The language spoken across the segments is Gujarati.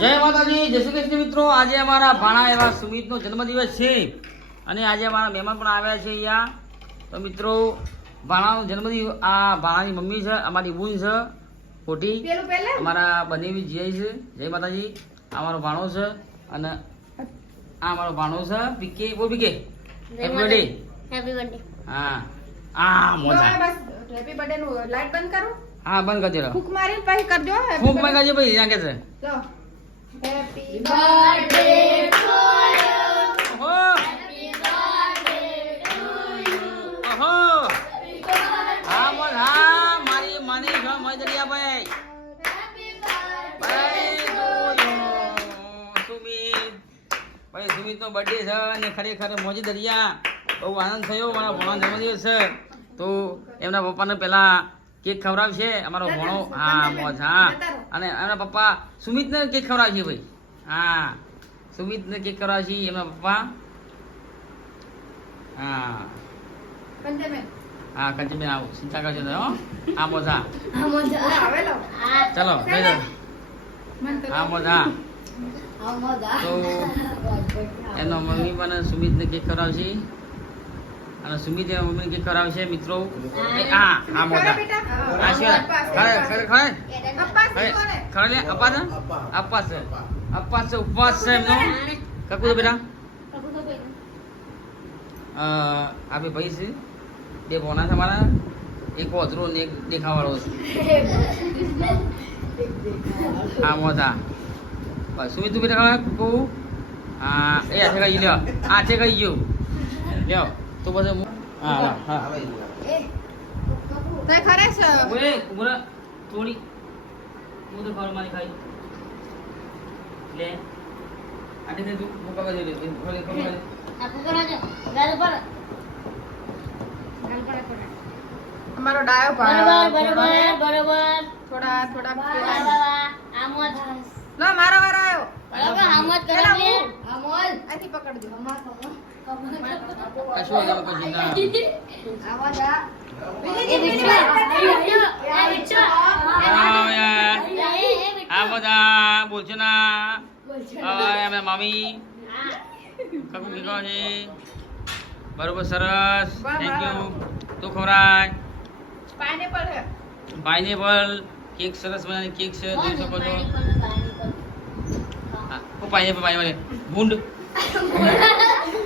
જય માતાજી જય શ્રી કૃષ્ણ મિત્રો. આજે અમારા ભાણા એવા સુમિતનો જન્મદિવસ છે અને આજે અમારા મહેમાન પણ આવ્યા છે અહીંયા. તો મિત્રો ભાણાનો જન્મદિવસ આ ભાણાની મમ્મી છે અમારી બૂન છે ખોટી. અમારા બંનેવી જીઆઈ છે. જય માતાજી અમારો ભાણો છે અને આ અમારો ભાણો છે પીકે બોલ PK. Happy birthday happy birthday હા આ મોજા. બસ હેપી બર્થડે નું લાઈટ બંધ કરો. હા બંધ કરજો ફૂક ફૂંક મારી પછી કરજો ફૂક મારી કરજો ભાઈ ત્યાં કે છે. ભાઈ સુમિતનો બર્થડે છે અને ખરેખર મોજી દરિયા બહુ આનંદ થયો મારા ભણવાનો જન્મદિવસ છે તો એમના પપ્પાને પહેલા કેક ખવડાવશે અમારો ભણો હા, મોજ, હા. અને એમના પપ્પા સુમિતને કેક ખવડાવશે ભાઈ? હા. સુમિતને કેક છે એમના પપ્પા? હા. હા કંચમે આવો. ચિંતા કરજો હો. હા મોજા. ચલો લઈ જાઓ તો મોજા. તો એનો મમ્મી પણ સુમિતને કેક કરાવશે. અને સુમિત એના મમ્મીને કેક કરાવશે મિત્રો. હા. આ મોજા. આ છે ખરે ખરે ખરે? પપ્પા ખરે અપ્પા. કરે ખરે લે અપા છે ઉપવાસ છે એમનો કકુ તો બેટા આ બે ભાઈ છે બે ભોના છે મારા એક ઓધરો ને એક દેખાવાળો છે હા મોજા બસ સુમિત તું બેટા કહું હા એ આછે કઈ લ્યો આછે કહી ગયો લ્યો તો પછી હું- હા હા ખરે છે થોડી હું તો ખાવા મારી ખાઈ લે આટલે તે તું મુકા બાજુ લે ખોલે ખોલે અમારો ડાયો ભાઈ બરોબર થોડા થોડા પેલા બરોબર લો મારો વારો આવ્યો. બરોબર આમોદ કરો પેલા લે હું. આમોદ અહીંથી પકડજો. કશું વગર કશું ના. એ બિટ્ટુ એ બિટ્ટુ આવો યાર આ બધા બોલছো ના. હાય અમે મામી. કાકુ કેવા છે. બરોબર સરસ. થેન્ક યુ તો ખવરાય. Pineapple pineapple. કેક સરસ મજાની કેક છે જોઈ શકો છો. હા ઓ પાઇનેપલ પાઇનેપલ. ગુંડ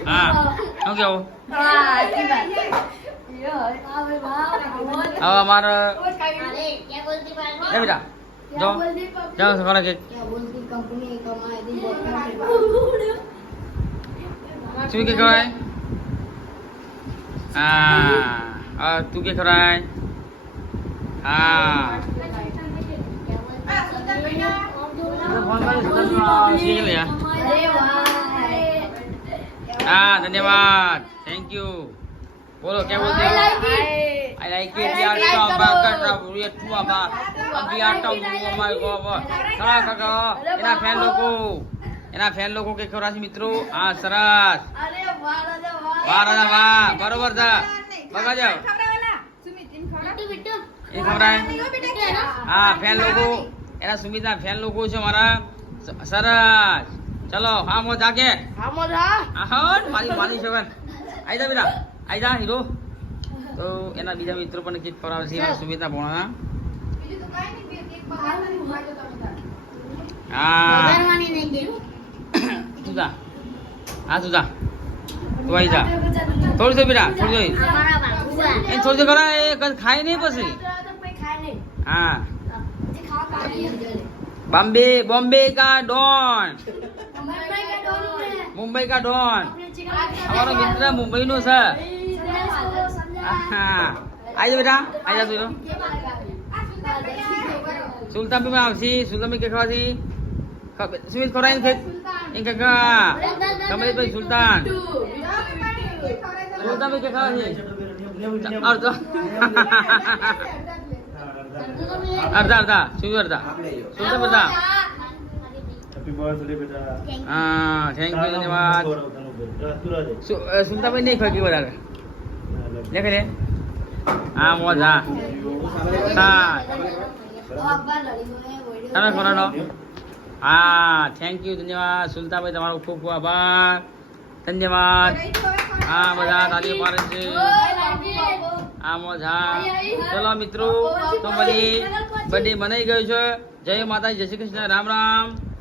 હા શું કેવું? હવે અમારે બેટા જો. જાઓ સવારે કે શું કે ખવાય હા તું કે ખવાય હા. હા ધન્યવાદ. થેન્ક યુ બોલો કેવું બોલતી? I like it. Yeah, come back and rub it to a bar. And we are talking to my gover. Sara Kaka, and a fan loco. And a fan loco કે ખરાશ મિત્રો હા સરસ વાર અને વાહ બરોબર છે બગા જાવ એ ખવડાય હા ફેન લોકો એના સુમિત ના ફેન લોકો છે મારા સરસ ચલો હા મો જાગે હા મો જા આહો મારી માની છે બેન આઈ જા બેટા આઈ જા હીરો તો એના બીજા મિત્રો પણ કેક ખવડાવે છે એના સુમિતના ભોણા. હા જા હા સુધા જા તું આવી જા થોડું તો બેટા થોડું જોઈ એ થોડું જો કરા એ કદ ખાય નહીં પછી હા બોમ્બે બોમ્બે કા ડોન મુંબઈ કા ડોન અમારો મિત્ર મુંબઈ નો છે હા. જા બેટા આઈ જા તું સુલતાન બી આવશી સુલતાન બી કે ખાવાથી સુમિત ખોરાઈ ફેક. એ કે કા ભાઈ સુલતાન. સુલતાન બી કે ખાવાથી અર્ધા અર્ધા અડધા. સુમિત અર્ધા સુલતાન બેટા હા થેન્ક યુ ધન્યવાદ. સુલતાન ભાઈ નહીં ખાઈ વધારે. દેખે લે હા, મોજ, હા. હા તમે હા થેન્ક યુ ધન્યવાદ. સુલતાભાઈ, તમારો ખૂબ ખૂબ આભાર. ધન્યવાદ. હા, બધા તાલીઓ પાડે છે. આ મોજ, હા. ચલો, મિત્રો, તો બધી બર્થડે મનાઈ ગયો છે. જય માતાજી, જય શ્રી કૃષ્ણ. રામ રામ.